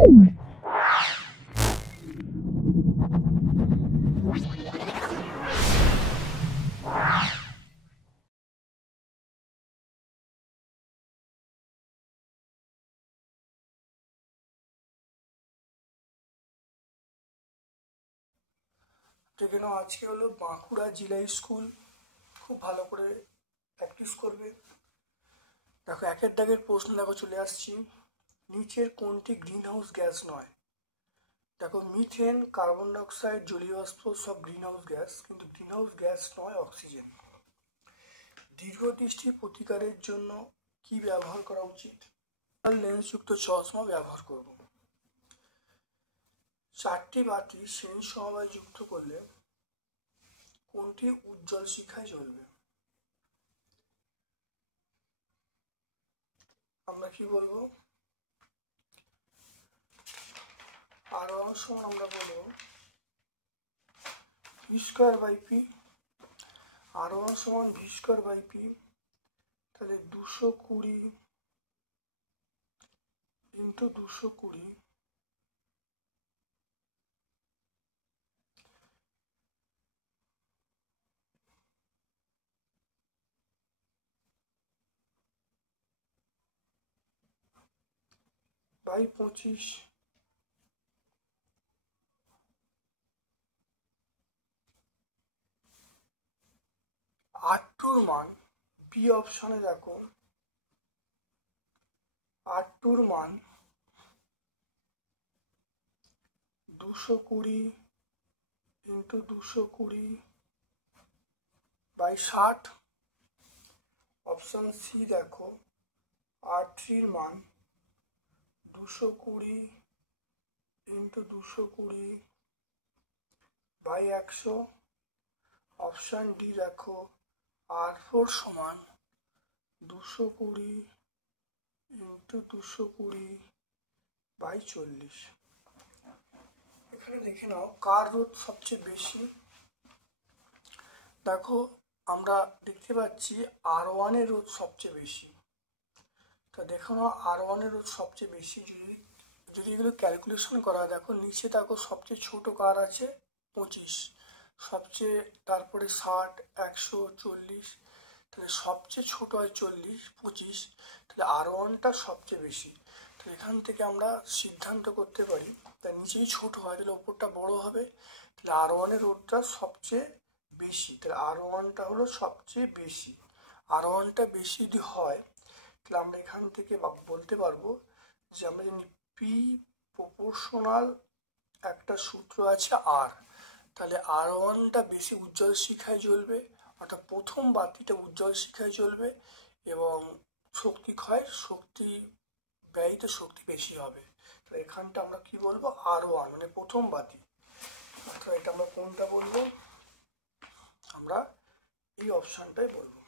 দেখে নাও, আজকে হলো বাঁকুড়া জেলা স্কুল। খুব ভালো করে প্র্যাকটিস করবে। দেখো, একের দাগের প্রশ্ন দেখো চলে আসছি। নিচের কোনটি গ্রিন হাউস গ্যাস নয়? দেখো, মিথেন, কার্বন ডাইঅক্সাইড, জলীয় বাষ্প সব গ্রিন হাউস গ্যাস, কিন্তু গ্রিন হাউস গ্যাস নয় অক্সিজেন। দীর্ঘদৃষ্টি প্রতিকারের জন্য কি ব্যবহার করা উচিত? লেন্সযুক্ত চশমা ব্যবহার করব। চারটি বাতি শ্রেণী সমবায় যুক্ত করলে কোনটি উজ্জ্বল শিখায় জ্বলবে? আমরা কি বলবো? R1 সমান আমরা বলবো V square by P. R1 সমান V স্কয়ার বাই পি। তাহলে 220 ইন্টু 220 বাই 25। R2 মান বি অপশনে দেখো, R2 মান 220 ইন্টু 220 বাই 60। অপশন সি দেখো, R3 মান 220 ইন্টু 220 বাই 100। অপশন ডি দেখো, R4 সমান 220 ইন্টু 220 বাই 40। এখানে দেখে নাও কার রোধ সবচেয়ে বেশি। দেখো, আমরা দেখতে পাচ্ছি R1 এর রোধ সবচেয়ে বেশি। তা দেখো না, R1 এর রোধ সবচেয়ে বেশি। যদি এগুলো ক্যালকুলেশন করা, দেখো নিচে দেখো সবচেয়ে ছোট কার আছে 25, সবচেয়ে তারপরে 60, 100, 40। তাহলে সবচেয়ে ছোট হয় 40, 25। তাহলে R1টা সবচেয়ে বেশি। তো এখান থেকে আমরা সিদ্ধান্ত করতে পারি, তার নিচেই ছোট হয় তাহলে ওপরটা বড় হবে। তাহলে R1 এর রোধটা সবচেয়ে বেশি। তাহলে R1টা হলো সবচেয়ে বেশি। R1টা বেশি যদি হয়, তাহলে আমরা এখান থেকে বলতে পারবো যে আমরা জানি পি প্রপোর্শনাল একটা সূত্র আছে আর। তাহলে R1টা বেশি উজ্জ্বল শিখায় জ্বলবে, অর্থাৎ প্রথম বাতিটা উজ্জ্বল শিখায় জ্বলবে এবং শক্তি ব্যয়িত শক্তি বেশি হবে। তাহলে এখানটা আমরা কি বলবো? R1 মানে প্রথম বাতি। অর্থাৎ এটা আমরা কোনটা বলবো? আমরা এই অপশনটাই বলবো।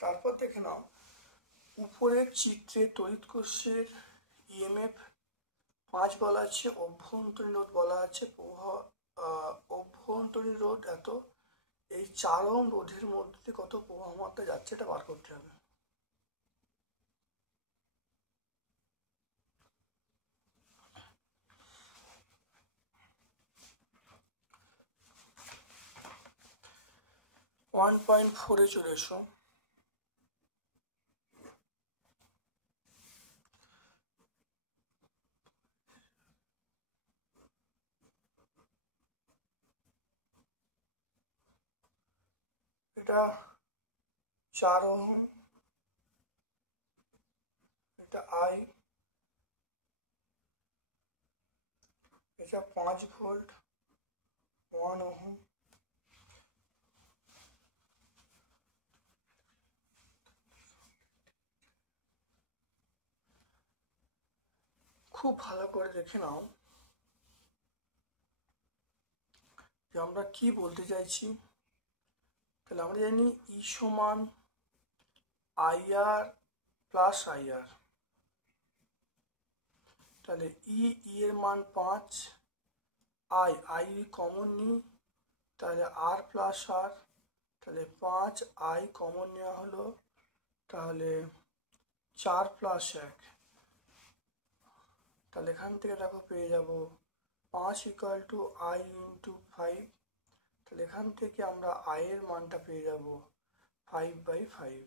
তারপর দেখে নাও, উপরের চিত্রে তড়িৎ কোষের ইএমএফ 5 বলা আছে, অভ্যন্তরীণ রোধ বলা আছে অভ্যন্তরীণ রোধ এত। এই 4 ওহম রোধের মধ্যে কত প্রবাহ মাত্রা যাচ্ছে এটা বার করতে হবে। ওয়ান 1.4 চলে এসো। এটা 4 ওহম, এটা আই, এটা 5 ভোল্ট, 1 ওহম। খুব ভালো করে দেখে নাও যে আমরা কি বলতে চাইছি। তাহলে আমরা জানি ই সমান আইআর প্লাস আইআর। তাহলে এর মান 5, আই কমন নিই, তাহলে আর প্লাস আর। তাহলে 5 আই কমন নেওয়া হলো, তাহলে 4 + 1, তাহলে এখান থেকে দেখো পেয়ে যাব 5 = I × 5, তাহলে এখান থেকে আমরা I এর মানটা পেয়ে যাব 5/5,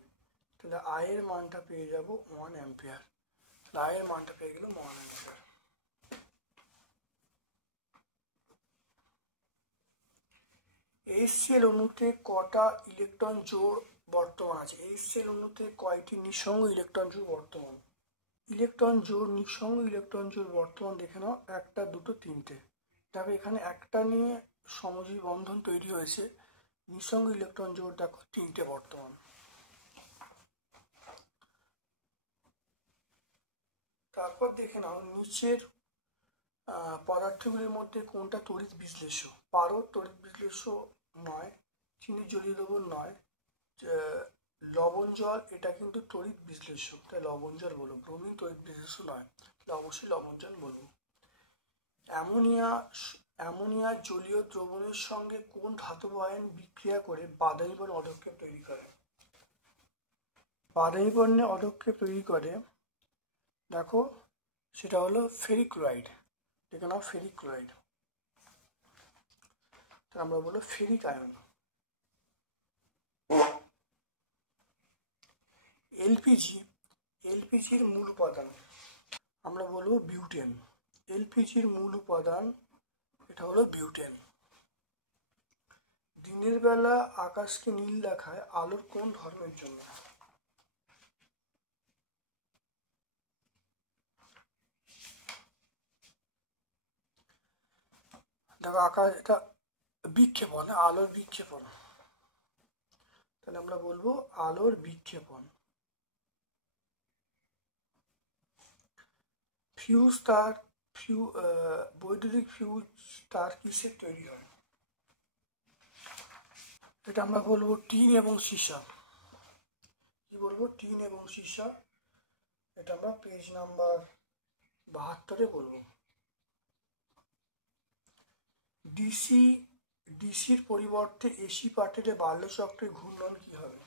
তাহলে I এর মানটা পেয়ে যাব 1 অ্যাম্পিয়ার, তাহলে I এর মানটা পেয়ে গেল 1 অ্যাম্পিয়ার। HCl অণুতে কটা ইলেকট্রন জোড় বর্তমান আছে? HCl অণুতে কয়টি নিঃসঙ্গ ইলেকট্রন জোড় বর্তমান? ইলেকট্রন জোড় নিঃসঙ্গ ইলেকট্রন জোড় বর্তমান দেখে নাও, 1, 2, 3টে। দেখো এখানে একটা নিয়ে সমযোজী বন্ধন তৈরি হয়েছে, নিঃসঙ্গ ইলেকট্রন জোড় দেখো 3টে বর্তমান। তারপর দেখে নাও নিচের পদার্থগুলির মধ্যে কোনটা তড়িৎ বিশ্লেষ্য? পারদ তড়িৎ বিশ্লেষ্য নয়, চিনি জলীয় দ্রবণ নয়, লবণ জল এটা কিন্তু তড়িৎ বিশ্লেষ্য, তাই লবণ জল বলবো। ব্রোমিন তড়িৎ বিশ্লেষ্য নয়, তাহলে অবশ্যই লবণ জল বলবো। অ্যামোনিয়া জলীয় দ্রবণের সঙ্গে কোন ধাতব আয়ন বিক্রিয়া করে বাদামি বর্ণের অধক্ষেপ তৈরি করে? বাদামি বর্ণের অধক্ষেপ তৈরি করে দেখো, সেটা হলো ফেরিক ক্লোরাইড। দেখে নাও ফেরিক ক্লোরাইড, তাহলে আমরা বলবো ফেরিক আয়ন। এলপিজির মূল উপাদান আমরা বলবো বিউটেন। এলপিজির মূল উপাদান এটা হলো বিউটেন। দিনের বেলা আকাশকে নীল দেখায় আলোর কোন ধর্মের জন্য? দেখো আকাশ এটা বিক্ষেপণ, আলোর বিক্ষেপণ, তাহলে আমরা বলবো আলোর বিক্ষেপণ। ফিউজ তার বৈদ্যুতিক ফিউজ তার কিসের তৈরি হয়? এটা আমরা বলবো টিন এবং সীসা। কি বলবো? টিন এবং সীসা। এটা আমরা পেজ নাম্বার 72-এ বলবো। ডিসির পরিবর্তে এসি পাঠালে বার্লো চক্রের ঘূর্ণন কি হবে?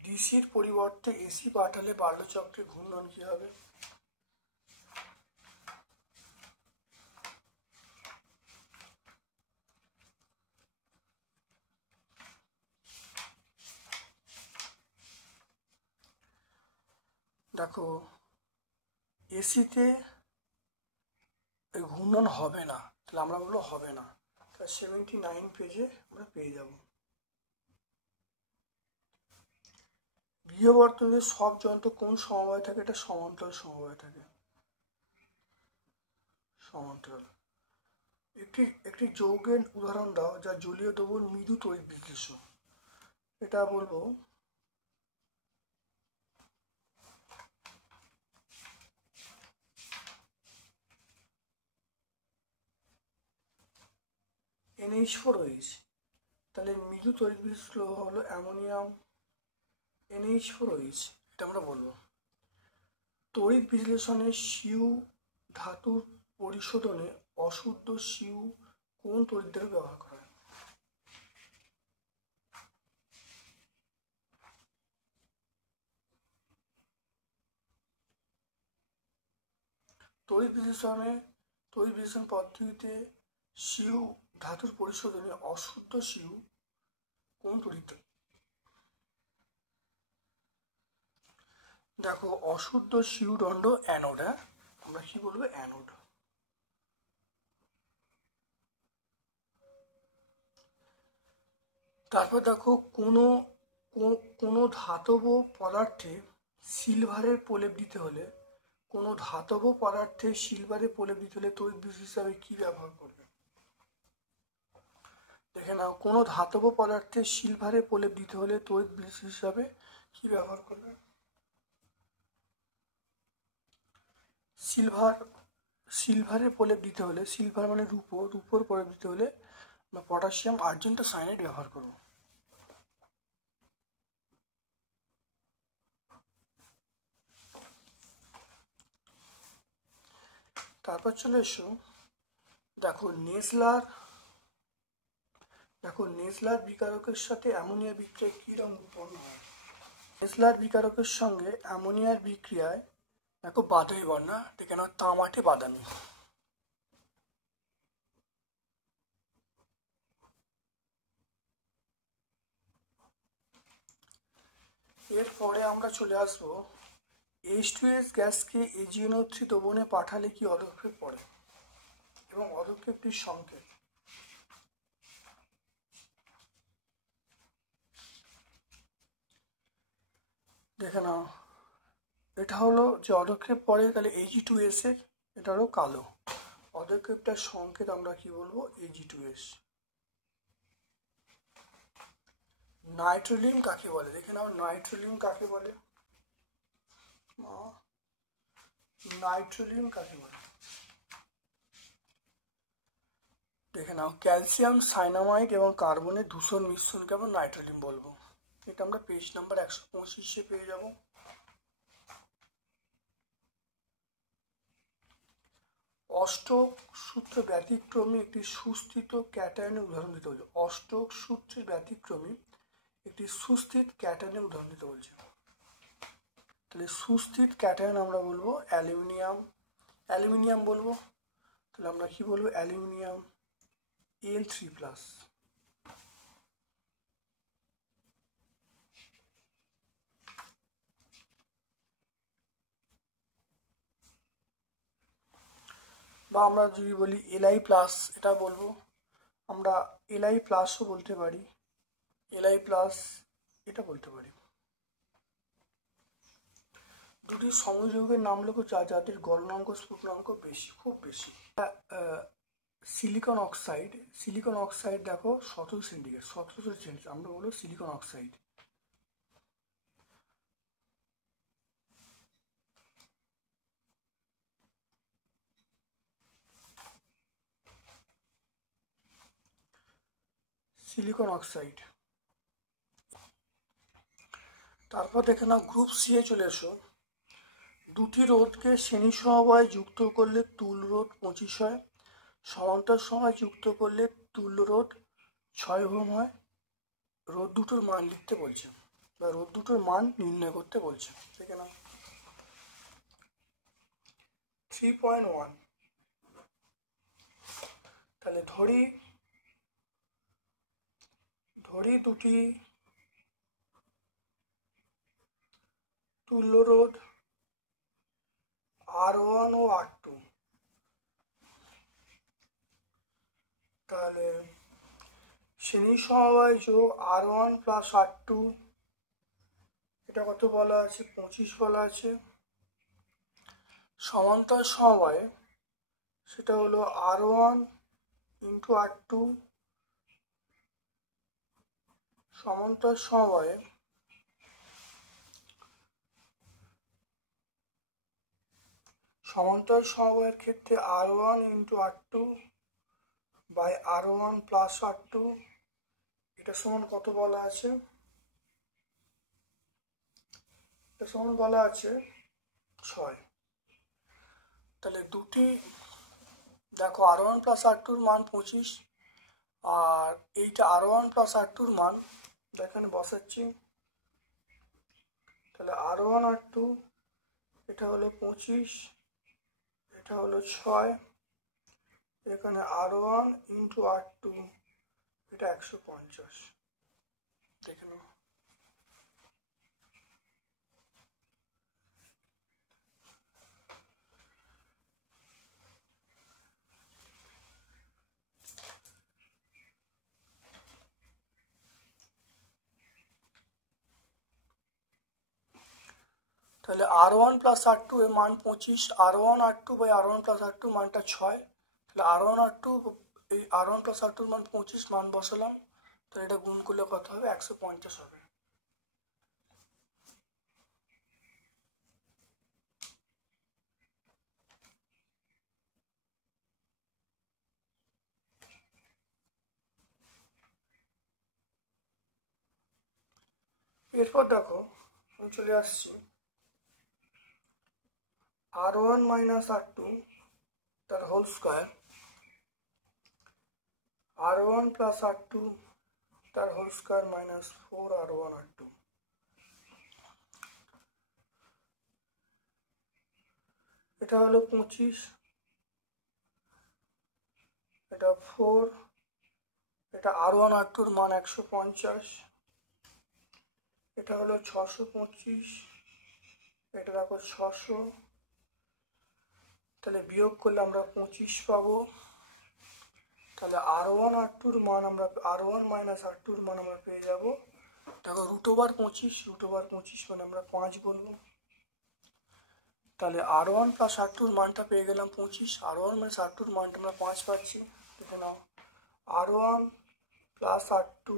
ডিসির পরিবর্তে এসি পাঠালে বার্লো চক্রের ঘূর্ণন কি হবে? দেখো এসিতে ঘূর্ণন হবে না, তাহলে আমরা বলবো হবে না, তাহলে 79 পেজে আমরা পেয়ে যাব। গৃহবর্তনের সব যন্ত্র কোন সমবায় থাকে? এটা সমান্তরাল সমবায় থাকে। সমান্তরাল। একটি যৌগের উদাহরণ দাও যা জলীয় দ্রবণ মৃদু তড়িৎ বিশ্লেষ্য। এটা বলবো NH4OH। তাহলে মৃদু তড়িৎ বিশ্লেষ্য হলো অ্যামোনিয়াম NH4OH, এটা আমরা বলবো। তড়িৎ বিশ্লেষণে সিউ ধাতুর পরিশোধনে অশুদ্ধ সিউ কোন তড়িৎ দ্বারা ব্যবহার করা হয়? তড়িৎ বিশ্লেষণ পদ্ধতিতে সিউ ধাতুর পরিশোধনে অশুদ্ধ সিউ কোন তড়িৎ? দেখো অশুদ্ধ সিউ দণ্ড অ্যানোড, আমরা কি বলবো? অ্যানোড। তারপর দেখো কোনো ধাতব পদার্থে সিলভারের প্রলেপ দিতে হলে তড়িৎ বিশ্লেষক হিসাবে কি ব্যবহার করবে? দেখে নাও, কোনো ধাতব পদার্থে সিলভারের প্রলেপ দিতে হলে তড়িৎ বিশ্লেষক হিসাবে কি ব্যবহার করবে? সিলভারের প্রলেপ দিতে হলে, সিলভার মানে রূপোর প্রলেপ দিতে হলে আমরা পটাশিয়াম আর্জেন্টা সায়ানাইড ব্যবহার করব। তারপর চলে এসো, দেখো দেখো নেসলার বিকারকের সাথে অ্যামোনিয়া বিক্রিয়ায় কী রং উৎপন্ন হয়? নেসলার বিকারকের সঙ্গে অ্যামোনিয়ার বিক্রিয়ায় দেখো বাদামি বর্ণ, দেখে নাও তামাটে বাদামি। এরপরে আমরা চলে আসবো H2S গ্যাসকে AgNO3 দ্রবণে পাঠালে কি পদক্ষেপ পড়ে এবং পদক্ষেপটির সংকেত। দেখে নাও, এটা হলো যে পদক্ষেপ পড়ে তাহলে Ag2S এর, এটা হলো কালো। পদক্ষেপটার সংকেত আমরা কি বলবো? Ag2S। নাইট্রোলিন কাকে বলে? দেখে নাও, নাইট্রোলিন কাকে বলে? নাইট্রোলিন কাকে বলে? দেখে নাও, ক্যালসিয়াম সাইনামাইড এবং কার্বনের দূষণ মিশ্রণকে আমরা নাইট্রোলিন বলবো। এটা আমরা পেজ নাম্বার 125-এ পেয়ে যাব। অষ্টক সূত্র ব্যতিক্রমী একটি সুস্থিত ক্যাটায়নের উদাহরণ দিতে বলছে। অষ্টক সূত্রের ব্যতিক্রমী একটি সুস্থিত ক্যাটায়নের উদাহরণ দিতে বলছে। তাহলে সুস্থিত ক্যাটায়ন আমরা বলবো অ্যালুমিনিয়াম। অ্যালুমিনিয়াম বলবো, তাহলে আমরা কি বলবো? Aluminium Al3+। বা আমরা যদি বলি Li+, এটা বলবো আমরা Li+ও বলতে পারি, Li+, এটা বলতে পারি। দুটি সমযোগের নাম লেখো যাদের গলনাঙ্ক স্ফুটনাঙ্ক বেশি, খুব বেশি। সিলিকন অক্সাইড, সিলিকন অক্সাইড দেখো 17 সেন্টিগ্রেড, 17 সেন্টিগ্রেড আমরা বলবো সিলিকন অক্সাইড। Silicon oxide. তারপর দেখে নাও গ্রুপ সি এ চলে এসো। দুটি রোধকে শ্রেণী সমবায় যুক্ত করলে তুল্য রোধ 25 হয়, সমান্তর সময় যুক্ত করলে তুল্য রোধ 6 ওহম হয়। রোধ দুটোর মান লিখতে বলছে বা রোধ দুটোর মান নির্ণয় করতে বলছে। দেখে নাও 3.1। তাহলে ধরি দুটি তুল্য রোধ R1 ও R2, তাহলে শ্রেণী সমবায় যোগ R1 + R2, এটা কত বলা আছে? 25 বলা আছে। সমান্তর সমবায় সেটা হলো R1 × R2, সমান্তর সমবায়ে সমবায়ের ক্ষেত্রে R1 × R2 by R1 + R2, এটা সমান কত বলা আছে? এটা সমান বলা আছে 6। তাহলে দুটি দেখো R1 + R2-র মান 25, আর এইটা R1 + R2-র মান এখানে বসাচ্ছি। তাহলে R1 R2 এটা হলো 25, এটা হলো 6, এখানে R1 × R2 এটা 150। দেখে নাও। তাহলে R1 + R2 এর মান 25, R1 R2 by R1 + R2 মানটা 6। তাহলে R1 R2 এই R1 + R2 মান 25, মান বসালাম, তাহলে এটা গুণ করলে কত হবে? 150 হবে। এরপর দেখো আমি চলে আসছি R1 - R2 তার হোল স্কয়ার, R1 + R2 তার হোল স্কোয়ার মাইনাস 4r1r2। এটা হলো 25, এটা 4, এটা r1r2-র মান 150, এটা হলো 625, এটা দেখো 600, তাহলে বিয়োগ করলে আমরা 25 পাবো। তাহলে r1r2-র মান আমরা r1 মাইনাস r2-র মান আমরা পেয়ে যাব, দেখো √25 মানে আমরা 5 বলবো। তাহলে r1 প্লাস r2-র মানটা পেয়ে গেলাম 25, r1 মাইনাস r2-র মানটা আমরা 5 পাচ্ছি। দেখে নাও, r1 প্লাস r2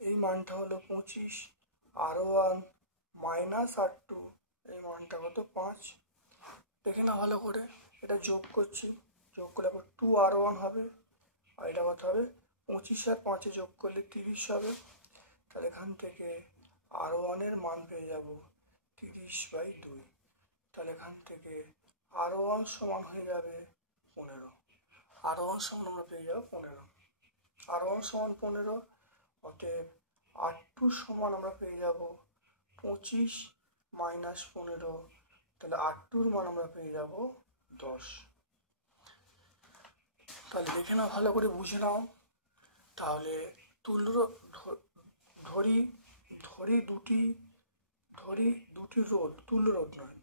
এই মানটা হলো 25, r1 মাইনাস r2 এই মানটা কত 5। দেখে নাও ভালো করে, এটা যোগ করছি, যোগ করলে আবার 2r1 হবে, আর এটা কত হবে 25 আর 5-এ যোগ করলে 30 হবে। তাহলে এখান থেকে r1-এর মান পেয়ে যাব 30/2। তাহলে এখান থেকে r1 সমান হয়ে যাবে 15, r1 সমান আমরা পেয়ে যাব 15, r1 সমান 15। অতএব r2 সমান আমরা পেয়ে যাব 25 মাইনাস 15, তাহলে r2-র মান আমরা পেয়ে যাব 10। তাহলে দেখে নাও ভালো করে বুঝে নাও। তাহলে ধরি দুটি রোধ, তুল্য রোধ নয়,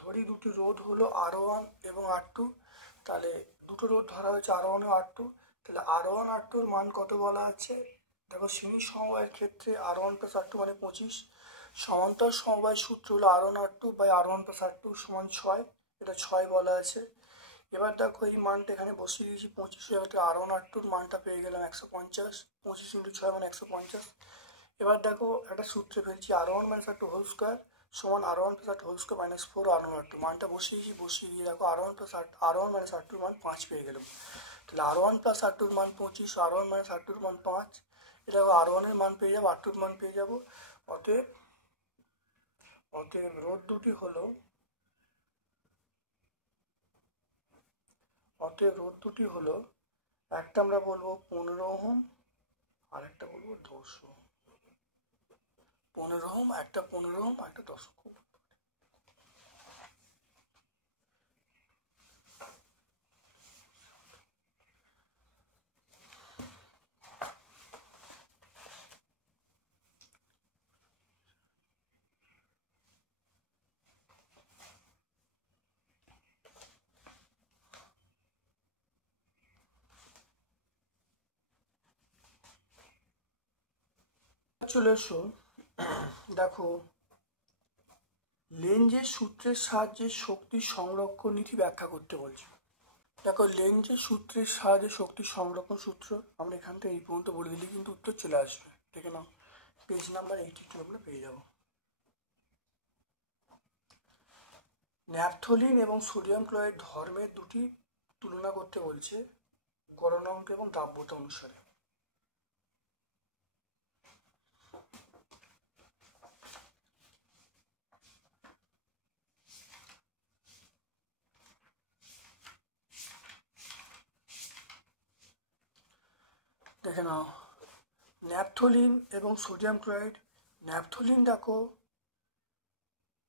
ধরি দুটি রোধ হলো r1 এবং r2। তাহলে দুটো রোধ ধরা হয়েছে r1 ও r2, তাহলে r1 r2-র মান কত বলা আছে, দেখো শ্রেণী সমবায়ের ক্ষেত্রে r1 প্লাস r2 মানে 25, সমান্তর সমবায় সূত্র হলো r1 r2 by r1 plus r2 সমান 6, এটা 6 বলা আছে। এবার দেখো এই মানটা এখানে বসিয়ে দিয়েছি 25, একটা r1 r2-র মানটা পেয়ে গেলাম 150, 25 × 6 মানে 150। এবার দেখো একটা সূত্রে ফেলছি, r1 minus r2 whole square সমান r1 plus r2 whole square minus 4r1 r2, মানটা বসিয়ে দিয়ে দেখো r1 মাইনাস r2-র মান 5 পেয়ে গেলাম। তাহলে r1 প্লাস r2-র মান 25, r1 মাইনাস r2-র মান 5, এটা r1-এর মান পেয়ে যাবো, r2-র মান পেয়ে যাবো। অতএব রোধ দুটি হলো, একটা আমরা বলবো 15 ওহম আর একটা বলবো 10 ওহম। 15 ওহম, একটা 15 ওহম, একটা 10 ওহম। চলে এসো, দেখো লেঞ্জের সূত্রের সাহায্যে শক্তি সংরক্ষণ নীতি ব্যাখ্যা করতে বলছে। দেখো লেঞ্জের সূত্রের সাহায্যে শক্তি সংরক্ষণ সূত্র আমরা এখান থেকে এই পর্যন্ত বলে দিলে কিন্তু উত্তর চলে আসবে। দেখে নাও, পেজ নাম্বার 82 আমরা পেয়ে যাব। ন্যাপথলিন এবং সোডিয়াম ক্লোরাইড ধর্মের দুটি তুলনা করতে বলছে গলনাঙ্ক এবং দাব্যতা অনুসারে। দেখে নাও, ন্যাপথলিন এবং সোডিয়াম ক্লোরাইড, ন্যাপথলিন দেখো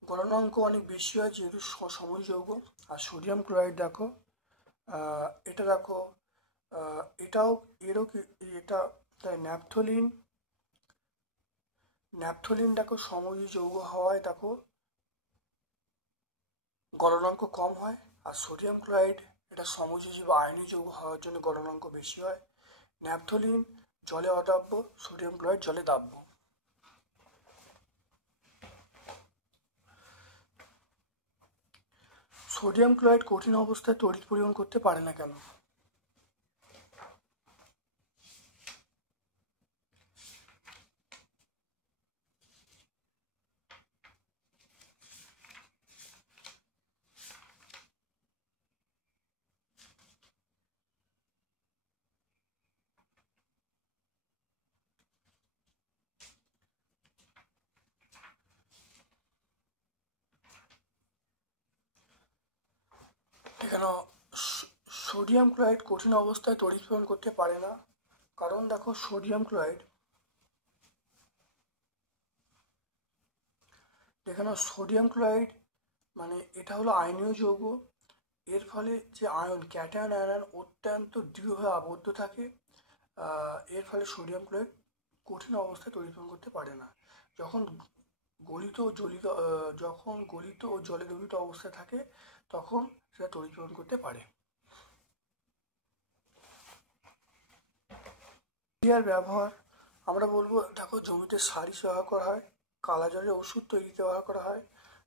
গলনাঙ্ক অনেক বেশি হয় যেহেতু সময় যৌগ, আর সোডিয়াম ক্লোরাইড দেখো এটা দেখো এটা তাই ন্যাপথলিন দেখো সমযোজী যৌগ হওয়ায় দেখো গলনাঙ্ক কম হয়, আর সোডিয়াম ক্লোরাইড এটা সমযোজী বা আয়নীয় যৌগ হওয়ার জন্য গলনাঙ্ক বেশি হয়। ন্যাপথলিন জলে অদাব্য, সোডিয়াম ক্লোরাইড জলে দাব্য। সোডিয়াম ক্লোরাইড কঠিন অবস্থায় তড়িৎ পরিবহন করতে পারে না কেন? এখানে সোডিয়াম ক্লোরাইড কঠিন অবস্থায় তড়িৎ পরিবহন করতে পারে না, কারণ দেখো সোডিয়াম ক্লোরাইড দেখে নাও সোডিয়াম ক্লোরাইড মানে এটা হলো আয়নীয় যৌগ। এর ফলে যে আয়ন ক্যাটায়ন আয়ন অত্যন্ত দৃঢ়ভাবে আবদ্ধ থাকে। এর ফলে সোডিয়াম ক্লোরাইড কঠিন অবস্থায় তড়িৎ করতে পারে না। যখন গলিত ও জলে দ্রবীভূত অবস্থায় থাকে তখন সেটা তড়িৎ করতে পারে। ইউরিয়ার ব্যবহার আমরা বলবো, দেখো জমিতে সার হিসেবে ব্যবহার করা হয়, কালা জলের ওষুধ তৈরিতে ব্যবহার করা হয়,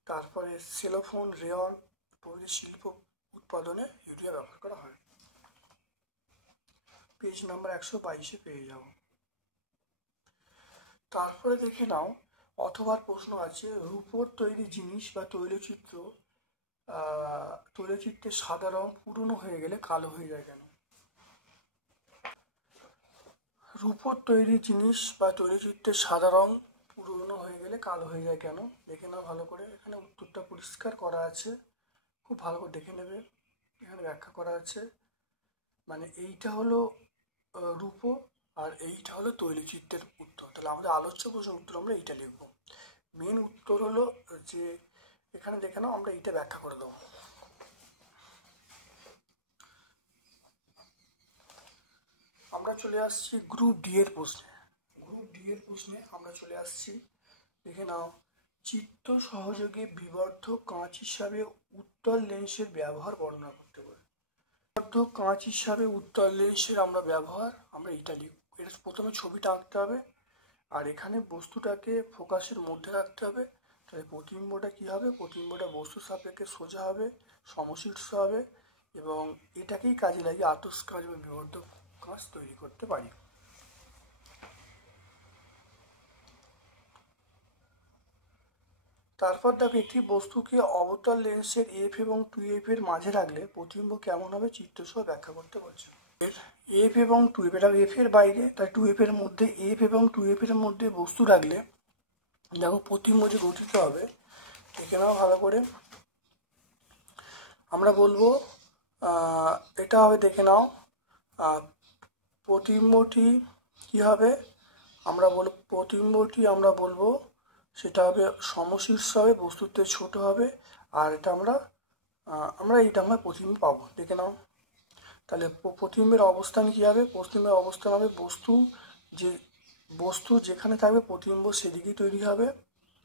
তারপরে সেলোফোন, রেয়ন প্রভৃতি শিল্প উৎপাদনে ইউরিয়া ব্যবহার করা হয়। পেজ নাম্বার 122 পেয়ে যাও। তারপরে দেখে নাও, অথবা প্রশ্ন আছে, রূপোর তৈরি জিনিস বা তৈলচিত্রের সাদা রং পুরনো হয়ে গেলে কালো হয়ে যায় কেন? রূপোর তৈরি জিনিস বা তৈলচিত্রের সাদা রং পুরনো হয়ে গেলে কালো হয়ে যায় কেন? দেখে নাও ভালো করে, এখানে উত্তরটা পরিষ্কার করা আছে, খুব ভালো করে দেখে নেবে। এখানে ব্যাখ্যা করা আছে, মানে এইটা হলো রূপো আর এইটা হলো তৈলচিত্রের উত্তর। তাহলে আমাদের আলোচ্য প্রশ্নের উত্তর আমরা এইটা লিখবো। মেন উত্তর হলো যে এখানে দেখে নাও, আমরা এইটা ব্যাখ্যা করে দেবো। আমরা চলে আসছি গ্রুপ ডি এর প্রশ্নে। গ্রুপ ডি এর প্রশ্নে আমরা চলে আসছি, দেখে নাও, চিত্ত সহযোগে বিবর্ধক কাঁচ হিসাবে উত্তল লেন্সের ব্যবহার বর্ণনা করতে পারি। বিবর্ধক কাঁচ হিসাবে উত্তল লেন্সের আমরা এটা লিখব। এটা প্রথমে ছবিটা আঁকতে হবে আর এখানে বস্তুটাকে ফোকাসের মধ্যে রাখতে হবে। তাহলে প্রতিবিম্বটা কী হবে? প্রতিবিম্বটা বস্তু সাপেক্ষে সোজা হবে, সমশীর্ষ হবে এবং এটাকেই কাজে লাগিয়ে আতস কাঁচ বা বিবর্ধক কাঁচ তৈরি করতে পারি। তারপর দেখো, একটি বস্তুকে অবতল লেন্সের এফ এবং 2f এর মাঝে রাখলে প্রতিবিম্ব কেমন হবে চিত্রসহ ব্যাখ্যা করতে বলছে। এফ এবং 2f, এটা এফ এর বাইরে, তাই 2f এর মধ্যে, এফ এবং 2f এর মধ্যে বস্তু রাখলে দেখো প্রতিবিম্ব যে গঠিত হবে, দেখে নাও ভালো করে। আমরা বলবো এটা হবে, দেখে নাও, প্রতিবিম্বটি কী হবে? আমরা বলবো সেটা হবে সমশীর্ষ হবে, বস্তুর থেকে ছোট হবে আর এটা আমরা প্রতিবিম্ব পাবো। দেখে নাও, তাহলে প্রতিবিম্বের অবস্থান কী হবে? প্রতিবিম্বের অবস্থান হবে বস্তু যেখানে থাকবে প্রতিবিম্ব সেদিকেই তৈরি হবে,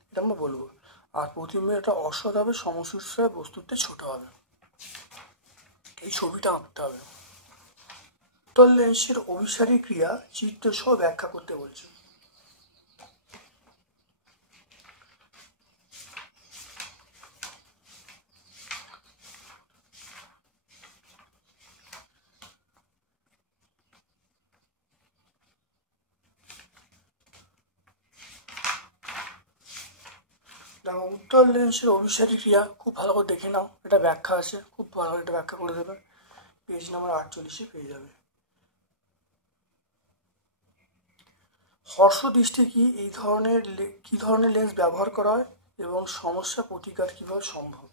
এটা আমরা বলবো। আর প্রতিবিম্বের একটা অসৎ হবে, সমশীর্ষ হবে, বস্তুর থেকে ছোট হবে। এই ছবিটা আঁকতে হবে। উত্তল লেন্সের অভিসারী ক্রিয়া চিত্রসহ ব্যাখ্যা করতে বলছে। দেখো, উত্তল লেন্সের অভিসারী ক্রিয়া খুব ভালো করে দেখে নাও, এটা ব্যাখ্যা আছে, খুব ভালো করে এটা ব্যাখ্যা করে দেবে। পেজ নাম্বার 48 পেয়ে যাবে। হর্ষ দৃষ্টি কি ধরনের লেন্স ব্যবহার করা হয় এবং সমস্যা প্রতিকার কিভাবে সম্ভব?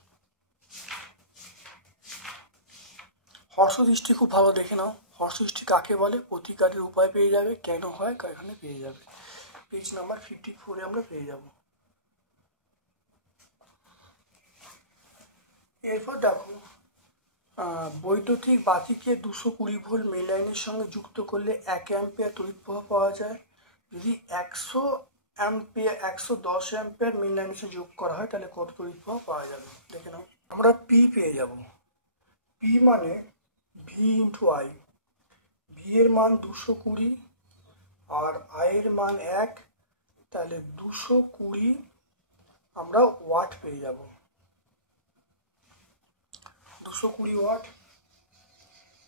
হর্ষ দৃষ্টি খুব ভালো দেখে নাও, হর্ষ দৃষ্টি কাকে বলে, প্রতিকারের উপায় পেয়ে যাবে, কেন হয় এখানে পেয়ে যাবে। পেজ নাম্বার 54 আমরা পেয়ে যাব। এরপর দেখো, বৈদ্যুতিক বাতিকে 220 ভোল্ট মেইন লাইনের সঙ্গে যুক্ত করলে 1 অ্যাম্পিয়ার তড়িৎ প্রবাহ পাওয়া যায়। যদি 110 অ্যাম্পিয়ার মেইন লাইনের সঙ্গে যোগ করা হয় তাহলে কত তড়িৎ প্রবাহ পাওয়া যাবে? দেখে নাও, আমরা পি পেয়ে যাব। পি মানে ভি ইন্টু আই। ভি এর মান 220 আর আই এর মান 1, তাহলে 220 আমরা ওয়াট পেয়ে যাব, 220 ওয়াট।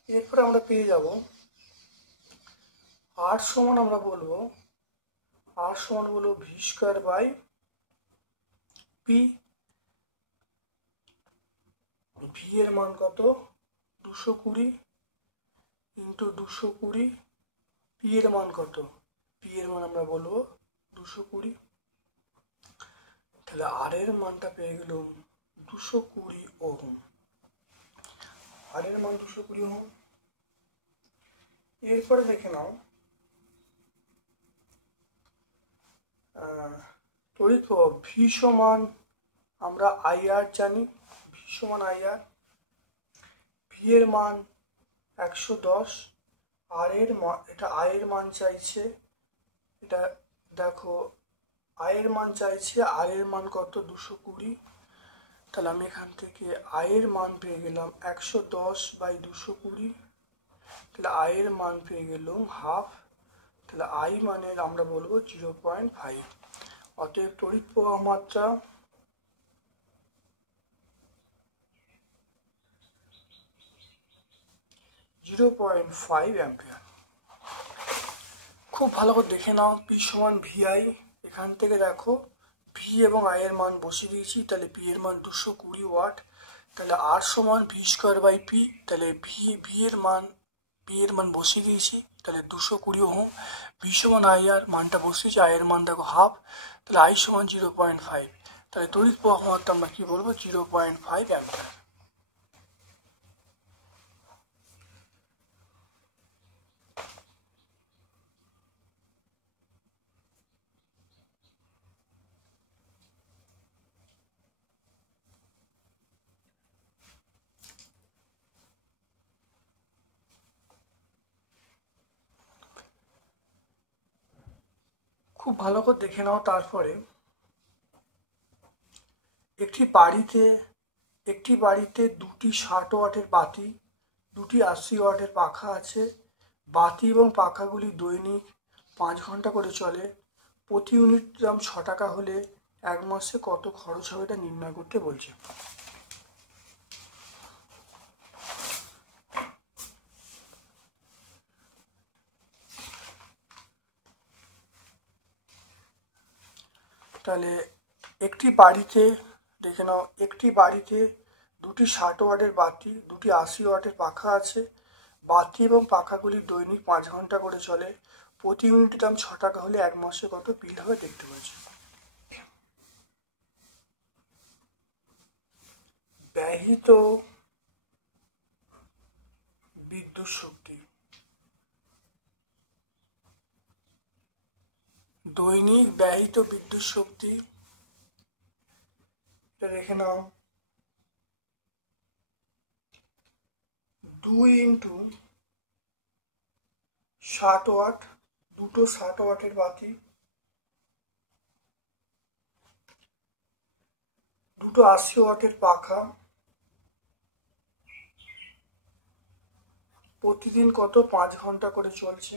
এরপরে আমরা পেয়ে যাব আর সমান, আমরা বলবো আর সমান হলো V square by P. V এর মান কত? 220 ইন্টু 220। পি এর মান কত? পি এর মান আমরা বলবো 220। তাহলে আর এর মানটা পেয়ে গেলাম 220 ওহম। আর এর মান 220 ওহম। এরপরে দেখে নাও, তড়িৎ প্রবাহ ভি সমান আমরা আইআর জানি, ভি সমান আইআর। ভি এর মান 110, আর এর মান, এটা আয়ের মান চাইছে, এটা দেখো আয়ের মান চাইছে, আর এর মান কত 220। তাহলে আমি এখান থেকে আয়ের মান পেয়ে গেলাম 110/220। তাহলে আয়ের মান পেয়ে গেলাম হাফ। তাহলে আই মানের আমরা বলবো 0.5। অতএব তড়িৎ প্রবাহ মাত্রা 0.5 অ্যাম্পিয়ার। খুব ভালো করে দেখে নাও, পি সমান ভিআই। এখান থেকে দেখো ভি এবং আই এর মান বসিয়ে দিয়েছি, তাহলে পি এর মান 220 ওয়াট। তাহলে আর সমান v²/p। তাহলে ভি এর মান বসিয়ে দিয়েছি, তাহলে 220 ওহম। ভি সমান আই আর মানটা বসিয়েছি, আই এর মান দেখো হাফ। তাহলে আই সমান 0.5। তাহলে তড়িৎ প্রবাহ মাত্রা আমরা কি বলবো, 0.5 অ্যাম্পিয়ার। খুব ভালো করে দেখে নাও। তারপরে একটি বাড়িতে দুটি 60 ওয়াটের বাতি, দুটি 80 ওয়াটের পাখা আছে। বাতি এবং পাখাগুলি দৈনিক 5 ঘন্টা করে চলে। প্রতি ইউনিট দাম 6 টাকা হলে এক মাসে কত খরচ হবে এটা নির্ণয় করতে বলছে। তাহলে একটি বাড়িতে দেখে নাও, একটি বাড়িতে দুটি 60 ওয়াটের বাতি, দুটি 80 ওয়াটের পাখা আছে। বাতি এবং পাখাগুলি দৈনিক 5 ঘন্টা করে চলে। প্রতি ইউনিট দাম 6 টাকা হলে এক মাসে কত বিল হবে দেখতে পাচ্ছি। ব্যয়িত বিদ্যুৎ শক্তি, দৈনিক ব্যয়িত বিদ্যুৎ শক্তি, এটা দেখে নাও 2 × 60 ওয়াট, দুটো 60 ওয়াটের বাতি, দুটো 80 ওয়াটের পাখা, প্রতিদিন কত 5 ঘন্টা করে চলছে।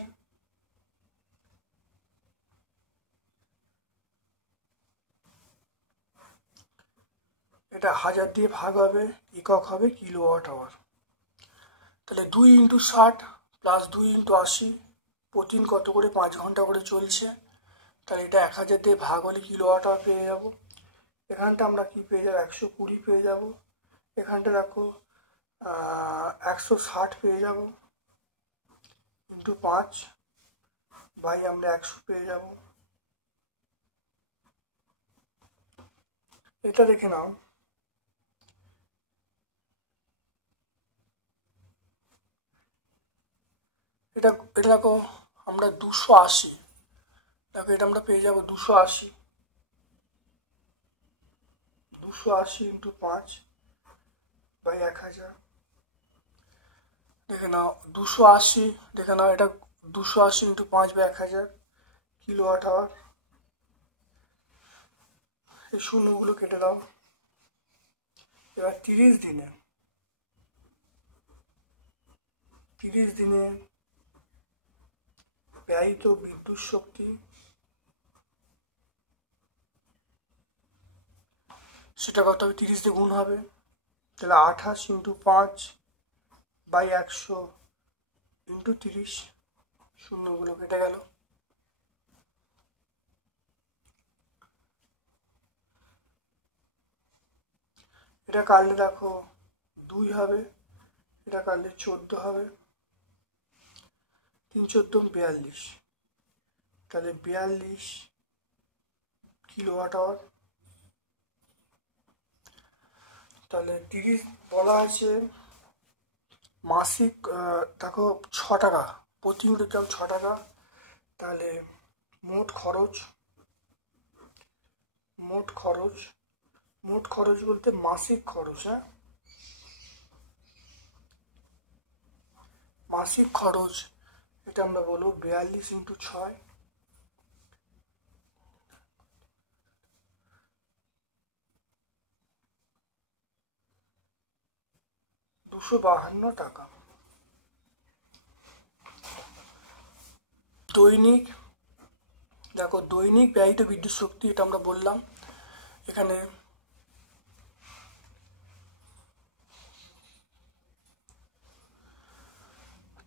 এটা 1000 দিয়ে ভাগ হবে, একক হবে কিলোওয়াট আওয়ার। তাহলে 2 × 60 প্লাস 2 × 80, প্রতিদিন কত করে 5 ঘন্টা করে চলছে। তাহলে এটা 1000 দিয়ে ভাগ হলে কিলোওয়াট আওয়ার পেয়ে যাব। এখানটা আমরা কি পেয়ে যাবো, 120 পেয়ে যাব। এখানটা দেখো 160 পেয়ে যাব, ইন্টু 5 বাই আমরা 100 পেয়ে যাব। এটা দেখে নাও, এটা দেখো আমরা 280, দেখো এটা আমরা পেয়ে যাব 280 ইন্টু 5 বাই 1000। দেখে নাও 280, দেখে নাও এটা 280 ইন্টু 5 বাই 1000 কিলোওয়াট আওয়ার। এই শূন্যগুলো কেটে দাও। এবার 30 দিনে ব্যয়িত বিদ্যুৎ শক্তি, সেটা কত হবে, 30 দিয়ে গুণ হবে। তাহলে 28 ইন্টু 5 বাই 100 ইন্টু 30, শূন্যগুলো কেটে গেল। এটা কাটলে দেখো 2 হবে, এটা কাটলে 14 হবে, 3 × 14 42, তাহলে 42 কিলোওয়াট আওয়ার। তাহলে 30 বলা আছে মাসিক, দেখো 6 টাকা, প্রতি ইউনিটের দাম 6 টাকা। তাহলে মোট খরচ মোট খরচ বলতে মাসিক খরচ, হ্যাঁ, মাসিক খরচ এটা আমরা বলবো 42 × 6, 252 টাকা। দৈনিক, দেখো দৈনিক ব্যয়িত বিদ্যুৎ শক্তি এটা আমরা বললাম এখানে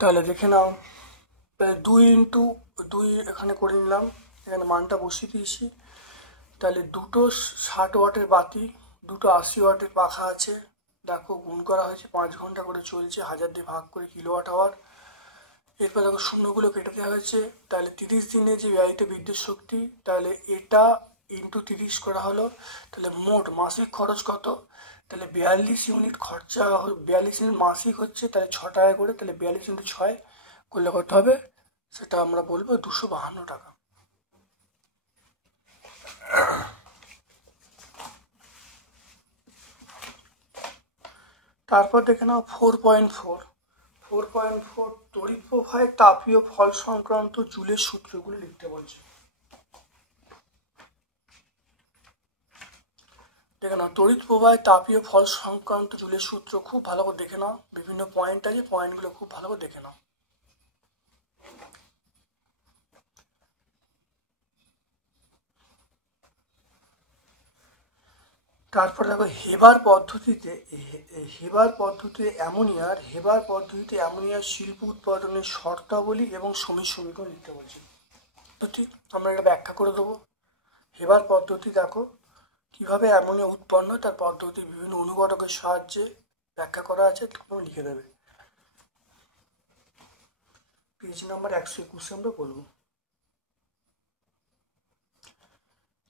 তাহলে দেখে নাও, তাহলে 2 × 2 এখানে করে নিলাম, এখানে মানটা বসিয়ে দিয়েছি। তাহলে দুটো 60 ওয়াটের বাতি, দুটো 80 ওয়াটের পাখা আছে, দেখো গুণ করা হয়েছে, 5 ঘন্টা করে চলছে, 1000 দিয়ে ভাগ করে কিলোওয়াট আওয়ার। এরপর দেখো শূন্যগুলো কেটে দেওয়া হয়েছে, তাহলে 30 দিনে যে ব্যয়িত বিদ্যুৎ শক্তি, তাহলে এটা ইন্টু 30 করা হলো, তাহলে মোট মাসিক খরচ কত, তাহলে 42 ইউনিট খরচা, 42 ইউনিট মাসিক হচ্ছে, তাহলে 6 টাকা করে, তাহলে 42 × 6 করলে কত হবে, সেটা আমরা বলবো 252 টাকা। তারপর দেখে নাও 4.4, তড়িৎ প্রবাহে তাপীয় ফল সংক্রান্ত জুলের সূত্রগুলো লিখতে বলছে। দেখে নাও তড়িৎ প্রবাহে তাপীয় ফল সংক্রান্ত জুলের সূত্র খুব ভালো করে দেখে নাও, বিভিন্ন পয়েন্ট আছে, পয়েন্টগুলো খুব ভালো করে দেখে নাও। তারপর দেখো হেবার পদ্ধতিতে অ্যামোনিয়ার শিল্প উৎপাদনের শর্তাবলী এবং সমীকরণ লিখতে বলছি। আমরা এটা ব্যাখ্যা করে দেবো। হেবার পদ্ধতি দেখো কিভাবে অ্যামোনিয়া উৎপন্ন, তার পদ্ধতি বিভিন্ন অনুঘটকের সাহায্যে ব্যাখ্যা করা আছে, তোমরা লিখে দেবে। পেজ নাম্বার 121 আমরা বলবো।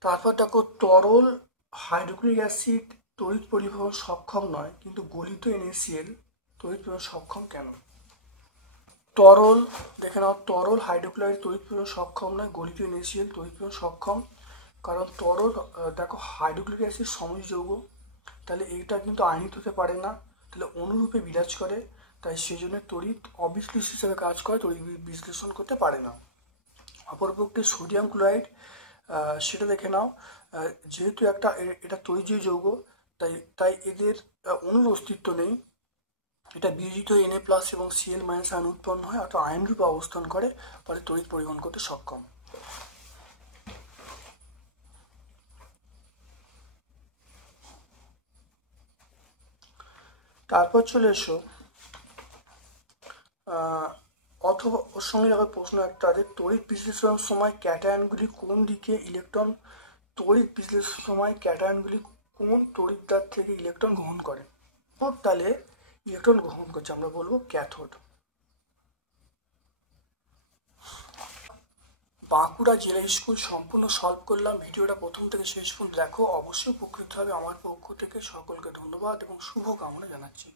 তারপর দেখো তরল হাইড্রোক্লোরিক অ্যাসিড তড়িৎ পরিবহন সক্ষম নয়, কিন্তু গলিত NaCl তড়িৎ পরিবহন সক্ষম কেন? তরল দেখে নাও, তরল হাইড্রোক্লোরাইড তড়িৎ পরিবহন সক্ষম নয়, গলিত NaCl তড়িৎ পরিবহন সক্ষম, কারণ তরল দেখো হাইড্রোক্লোরিক অ্যাসিড সমযোজী যৌগ, তাহলে এইটা কিন্তু আয়নিত হতে পারে না, তাহলে অনুরূপে বিরাজ করে, তাই সেই জন্য তড়িৎ অবিশ্লেষ হিসেবে কাজ করে, তড়িৎ বিশ্লেষণ করতে পারে না। অপরপক্ষে সোডিয়াম ক্লোরাইড, সেটা দেখে নাও, যেহেতু এটা তৈজীয় যৌগ, তাই এদের অণুর অস্তিত্ব নেই, এটা বিয়োজিত Na+ এবং Cl- আয়ন উৎপন্ন হয়, অর্থাৎ আয়ন রূপে অবস্থান করে, ফলে তড়িৎ পরিবহন করতে সক্ষম। তারপর চলে এসো অথবা ওর সঙ্গে আবার প্রশ্ন একটা আছে, তড়িৎ বিশ্লেষণের সময় ক্যাটায়নগুলি কোন দিকে ইলেকট্রন, তড়িৎ বিশ্লেষণের সময় ক্যাটায়নগুলি কোন তড়িৎদ্বার থেকে ইলেকট্রন গ্রহণ করে? তাহলে ইলেকট্রন গ্রহণ করছে, আমরা বলবো ক্যাথোড। বাঁকুড়া জেলা স্কুল সম্পূর্ণ সলভ করলাম। ভিডিওটা প্রথম থেকে শেষ পর্যন্ত দেখো, অবশ্যই উপকৃত হবে। আমার পক্ষ থেকে সকলকে ধন্যবাদ এবং শুভকামনা জানাচ্ছি।